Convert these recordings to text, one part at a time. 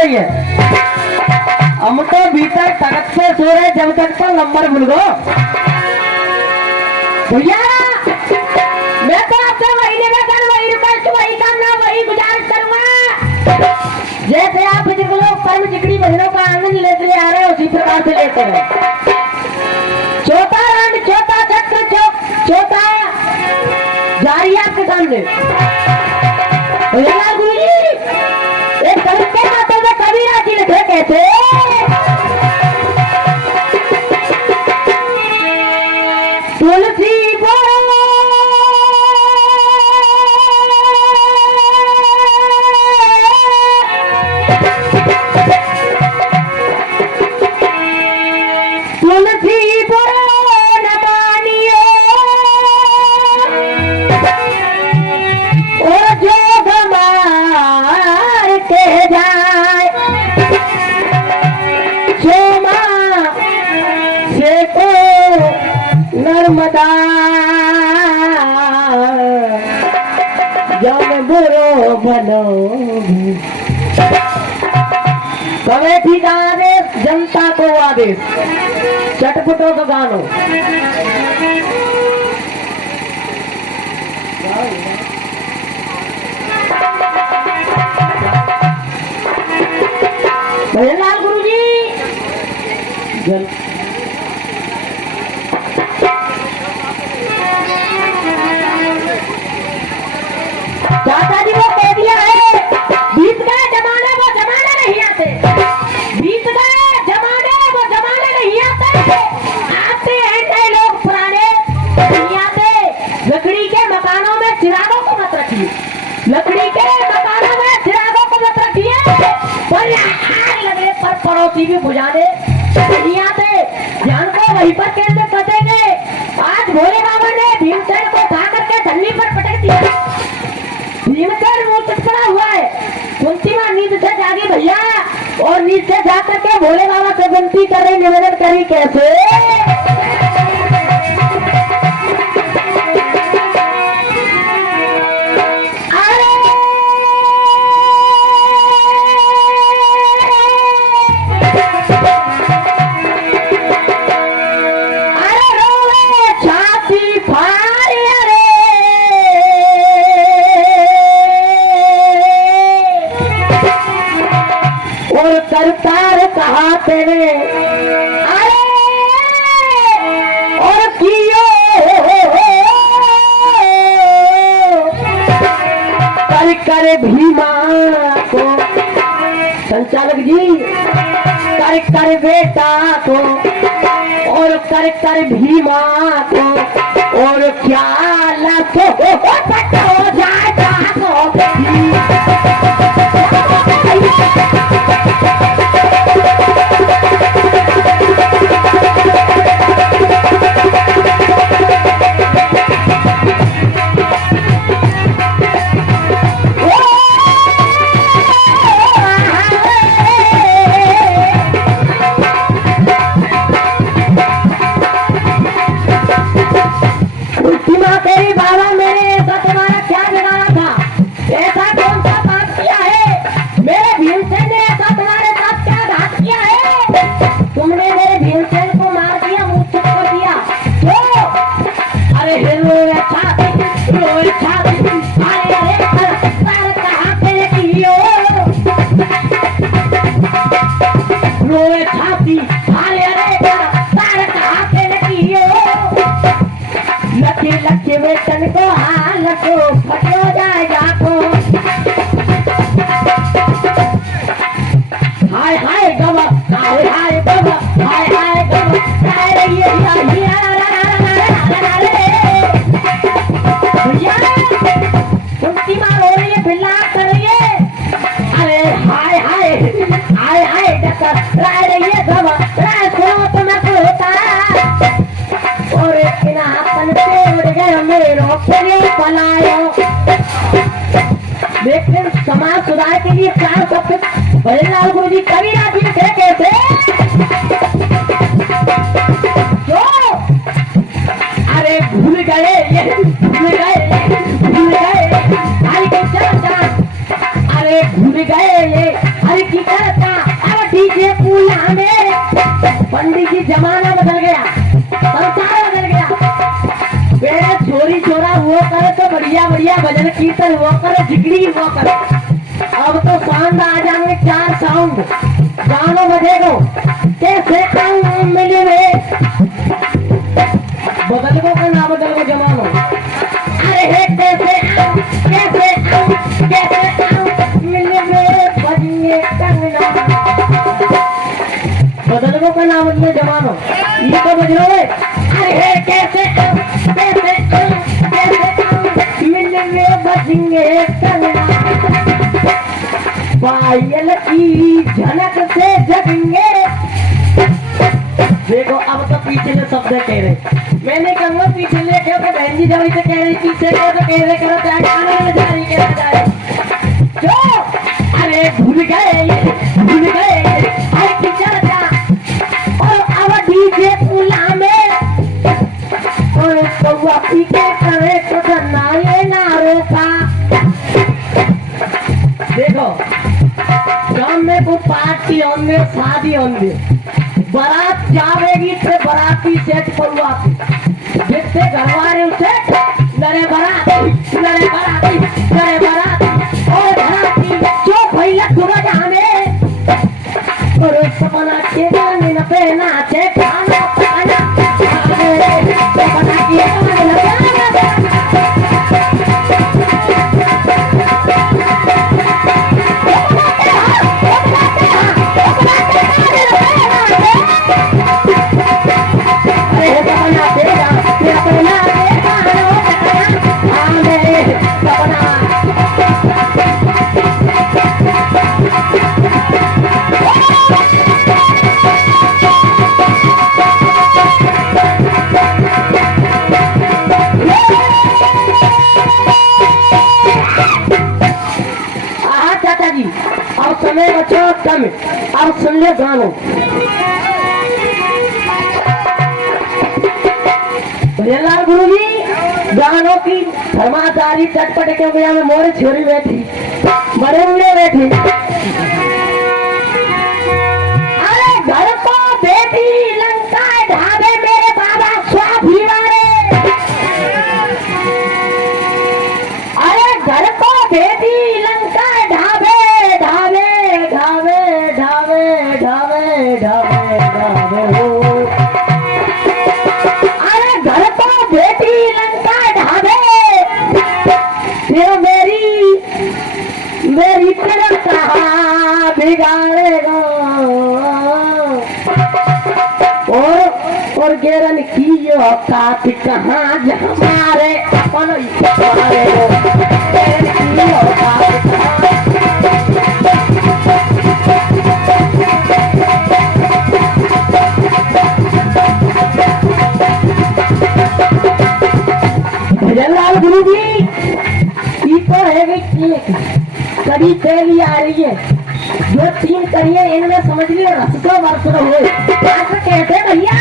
रही है। हम तो भीतर तड़क से सो रहे जब तक तो नंबर भूल गो। भैया मैं तो आपसे वही निवेदन, वही रिक्वेस्ट, वही कामना, वही गुजारिश करूंगा जैसे आप लोग कर्म जिगरी बहनों का आनंद लेते आ रहे हो उसी प्रकार से लेते रहे। चौथा राउंड, चौथा चक्र, चौथा जारी आपके सामने। गुरु जी एक कवि के हाथों में कबीरा जी लिखे कैसे तुलसी नर्मदा जन बुरो बनो कमेटी का आदेश, जनता को आदेश, चटपटों का गानो। भजनलाल गुरु जी चाचा जी वो कह दिया है बीत गए जमाने, वो जमाने नहीं आते। बीत गए जमाने, वो जमाने नहीं आते। आते हैं नए लोग, पुराने नहीं आते। लकड़ी के मकानों में चिरागों को मत रखिए, लकड़ी के मकानों में चिरागों को मत रखिए। पर आग लगने पर पड़ोसी भी बुझाने नहीं आते। ध्यान को वहीं पर केंद्रित करेंगे। आज भोले बाबा ने भीमसेन को उठा करके धरनी पर पटक दिया। भीमसेन मुंह पड़ा हुआ है। कुंती मां नींद से जागी भैया, और नींद से जाकर के भोले बाबा से विनती कर रही, निवेदन करी कैसे करतार कहा तेरे अरे और कियो कर कर भीमा को संचालक जी, कर बेटा को और कर भीमा को और क्या लखो हो जाता तेरी बाबा मैंने ऐसा तुम्हारा क्या जगाना था? ऐसा कौन सा बात किया है? मेरे भीमसेन ने ऐसा तुम्हारे साथ क्या घात किया है? तुमने मेरे भीमसेन को मार दिया, मुंह चुप कर दिया। क्यों? अरे रोए छाती, रोए छाती, अरे अरे कहाँ पे लगी हो? रोए छाती, अरे कहाँ पे लगी हो? लखे लखे वेतन को हाल को फटो जाएगा को। हाय हाय गवा, हाय हाय गवा, हाय हाय गवा, हाय रे कुंती मां रो रही है, बिल्ला कर रही है। अरे हाय हाय हाय हाय डकर राय रही है गवा, राय सुनो तो मैं को होता और एक अपन से उड़ गए मेरो फिर पलायो। लेकिन समाज सुधार के लिए चार शब्द भजनलाल गुरु जी कबीरा जी लिखे कैसे तो अरे भूल गए ये, भूल गए, भूल गए हरि को चल अरे भूल गए ये हरि की तरफ बुलाने, पंडित जी जमाना बदल गया, संसार बदल गया। पहले चोरी चोरा वो करे तो बढ़िया बढ़िया भजन कीर्तन वो करे, जिगरी वो करे। अब तो साउंड आ जाएंगे, 4 साउंड गानों बजेगो। कैसे आऊं मिले में, बदल गो का ना बदल गो जमानो। अरे हे कैसे आऊं, कैसे आऊं, कैसे आऊं मिले में, बजेंगे कंगना। बदल गो का ना बदले जमानो, ये तो बज रहे। अरे हे कैसे आऊं, कैसे आऊं, कैसे आऊं मिले में, बजेंगे कंगना। पायल की झलक से जगेंगे। देखो अब तो पीछे से शब्द कह रहे, मैंने कहूँगा पीछे ले क्यों तो बहन जी जब इसे कह रही, पीछे क्यों तो कह रहे करो चाहे खाना में जा रही कहना जाए जो। अरे भूल गए अरे टीचर जा, और अब डीजे पुला में और कौआ पीछे करे तो नाये ना रोका। देखो गाँव में को पार्टी होंगे, शादी होंगे, बारात जावेगी तो बाराती सेठ कौआ जिससे घरवाले उसे लड़े बाराती, लड़े बाराती, लड़े बाराती और बाराती जो भैया दूर जाने और सपना के गाने न पे नाचे खाना खाना सपना के गाने न बच्चों कम। अब सुन ले गानों, भजनलाल गुरु जी गानों की धर्माचारी चटपट के गया में मोरे छोरी बैठी, बड़े बूढ़े बैठी। अरे घर को बेटी लंका ढाबे मेरे बाबा स्वाभी वाले। अरे घर को बेटी लंका ढाबे ढाबे ढाबे ढाबे ढाबे ढाबे ढाबे हो। अरे घर को बेटी लंका ढाबे, फिर मेरी फिर कहाँ बिगाड़ेगा। और गेरन की यो कात कहाँ हमारे अपन हमारे हो, गेरन की यो कात भजनलाल गुरु जी तो है कड़ी तेली आ रही है, जो 3 करिए इनमें समझ लियो रसो वर्ष हो कहते भैया।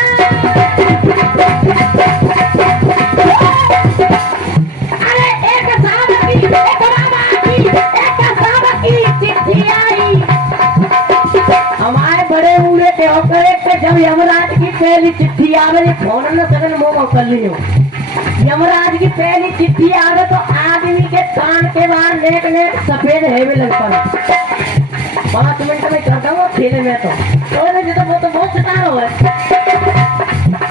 अरे एक साहब की, एक बाबा की, एक साहब की चिट्ठी आई हमारे बड़े बूढ़े के होकर के। जब यमराज की पहली चिट्ठी आवे, फोन न सगन मोह कर लियो। यमराज की पहली चिट्ठी आवे तो आदमी के कान के बाहर नेक नेक सफेद हेवे लग पड़े। 5 मिनट में करता हूँ खेले में तो वो तो बहुत सितारो है।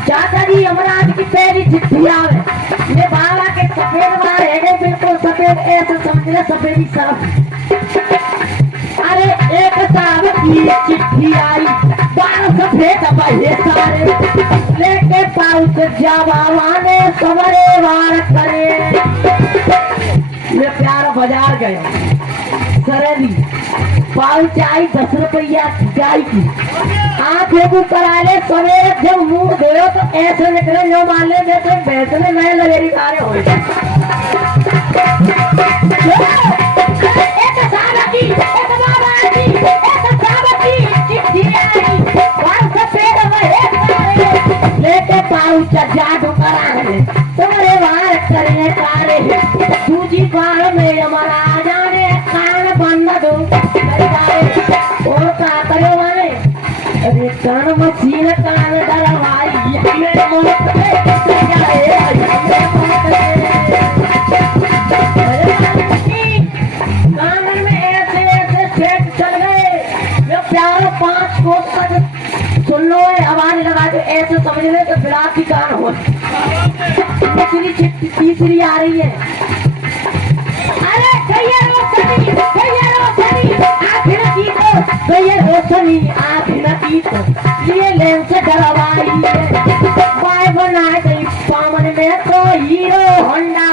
चाचा जी यमराज की पहली चिट्ठी आवे, ये बाबा के सफेद बाहर है बिल्कुल सफेद, ऐसे समझ ले सफेदी सरफ। अरे एक साहब की चिट्ठी आई, 12 सफेद बहे सारे लेके पाउच जावा ने सवरे वार करे। मैं प्यार बाजार गया, सरेली पाउच आई 10 रुपया चाय की। आँख को करा ले सवेरे जब मुंह धोयो तो ऐसे निकले जो मान ले जैसे बैठने में लगेरी कार्य हो। एक साहब की, एक बाबा की, एक साहब की चिट्ठी आई, 12 सफेद बहे सारे लेके पाउच जादू करा ले सवरे वार करे सारे। दूजी बार में हमारा जाने कान बंद दो और का करे वाले अरे कान मशीन कान दरवाई हमें मौत पे जाए हमें मौत पे कान में ऐसे ऐसे सेट चल गए जो प्यारो 5 कोस तक सुन लो आवाज लगा के ऐसे समझ ले तो बिलास की कान हो दूसरी चिट्ठी तीसरी आ रही है अरे कहिए रोशनी आखिर की तो ये रोशनी आखिर की तो ये लेंस डरवाई है बाय बनाए गई पावन में तो हीरो होंडा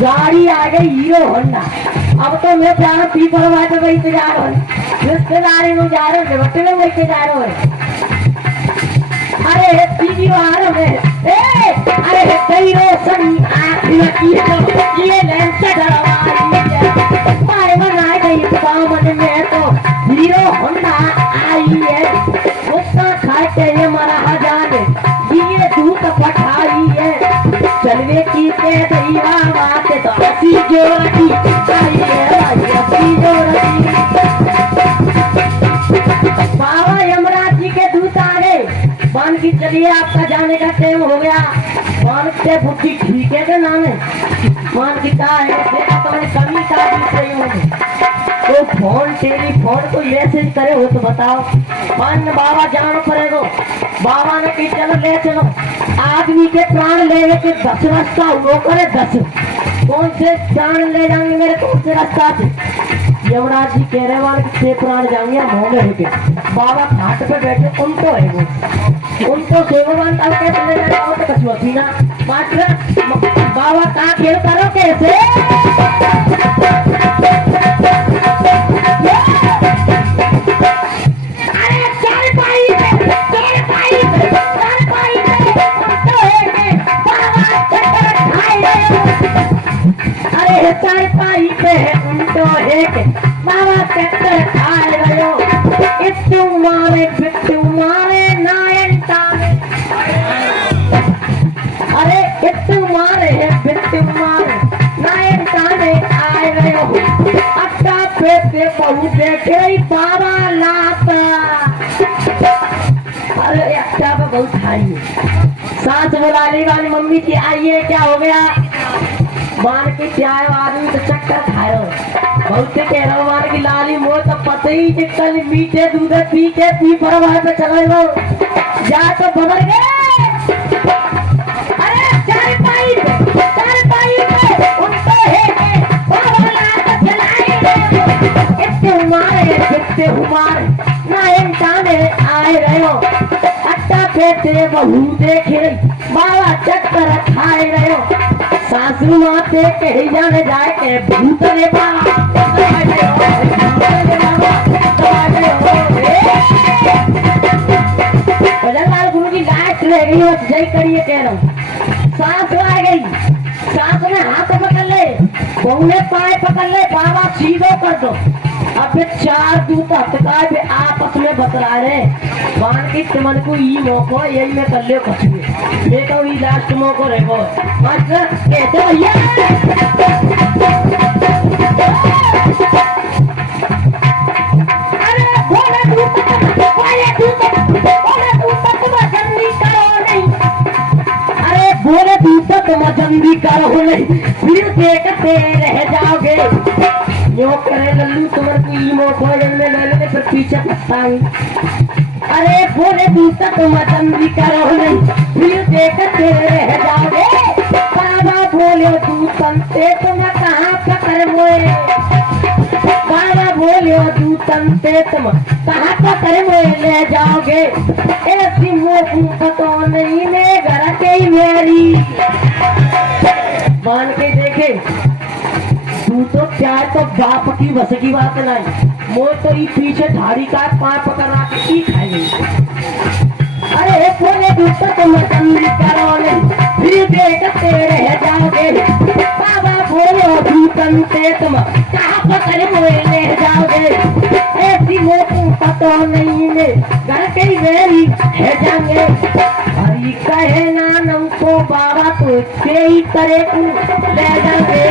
गाड़ी आ गई हीरो होंडा अब तो मैं प्यार पीपल वाले पे इंतजार हो रिश्तेदारी में जा रहे हो बच्चे लोग लेके जा रहे हो अरे तीजी बार में अरे कई रोशनी आखिर की तो ये लेंस डरवाई है पाए बनाए गई पावन में तो हीरो होंडा आई है उसका खाते ये मरा जाने ये दूत पठाई है चलवे की ते दैवा बात तो हसी जोरती आई है हसी जोरती बाबा यमराज जी के दूत आ गए मान की चलिए आपका जाने का टाइम हो गया मान से बुद्धि ठीक है क्या नाम है मान की क्या है देखा तुम्हारी कमी का सही होगी तो फोन टेलीफोन को मैसेज करे हो तो बताओ मान बाबा जानो पड़ेगा बाबा ने कि चलो ले चलो आदमी के प्राण लेने के 10 रास्ता वो करे 10 कौन से प्राण ले जाएंगे मेरे कौन से रास्ता से यमराज जी कह रहे वाले से प्राण जाएंगे मोहने होके बाबा घाट पे बैठे उनको है वो उनको सोमवार तक कैसे ले जाएगा तो कछु होती ना मात्र बाबा का खेल करो कैसे चारपाई पे उनको एक बाबा ट्रैक्टर खाए गयो इतु मारे बिट्टू मारे नायन ताने अरे इतु मारे बिट्टू मारे नायन ताने आए गयो अट्टा पे बहु देखे बाबा लाता अरे अट्टा पे बहुत खाई सास बुलाने वाली मम्मी जी आइए क्या हो गया मान के चाय आदमी तो चक्कर खाए बहुत से कह रहा हूँ मान की लाली मोह तो पता ही कल मीठे दूध पी के पी परवाह पे चले गो जा तो बदल गए अरे चारपाई पे उनको है बाबा लात चलाए इतने हमारे नायन ताने आए रहे हो अट्टा फेंकते बहू देखे बाबा चक्कर खाए रहे हो सासू माते कहीं जाने जाए के भूत रे भजनलाल गुरु की लाइट रह गई हो जय करिए कह रहा हूँ सास आ गई सास ने हाथ पकड़ ले बहू ने पाए पकड़ ले बाबा सीधो कर दो अब 4 दूत हथकाए पे आपस में बतला रहे मान की तुमन को ई मौको यही में कर लियो कुछ भी ये तो ई लास्ट मौको रहेगो मास्टर कहते भैया अरे बोले दूत तुम जल्दी करो नहीं अरे बोले दूत तुम जल्दी करो नहीं फिर देखते रह जाओगे यो करे लल्लू तुम्हारे को ई मौको में ले लेने पर पीछे पछताई अरे बोले दूसरा तुम जल्दी करो नहीं फिर देखते रह जाओगे बाबा बोले दूतन से तुम कहाँ पकड़ मोए बाबा बोले दूतन से तुम कहाँ पकड़ मोए ले जाओगे ऐसी मोह पतो नहीं मैं घर के ही मेरी मान के देखे तू तो क्या तो बाप की बस की बात नहीं मोर तो ये पीछे धाड़ी का पार पकड़ा के की खाएगी अरे बोले दूसरा तुम जल्दी करो नहीं फिर देखते रह जाओगे बाबा बोले दूतन से तुम कहाँ पकड़ मोए ले जाओगे ऐसी मोह पतो नहीं ने घर के ही मेरी है जाएंगे हरी कहे नानम को बाबा तो से ही करे तू ले जाओगे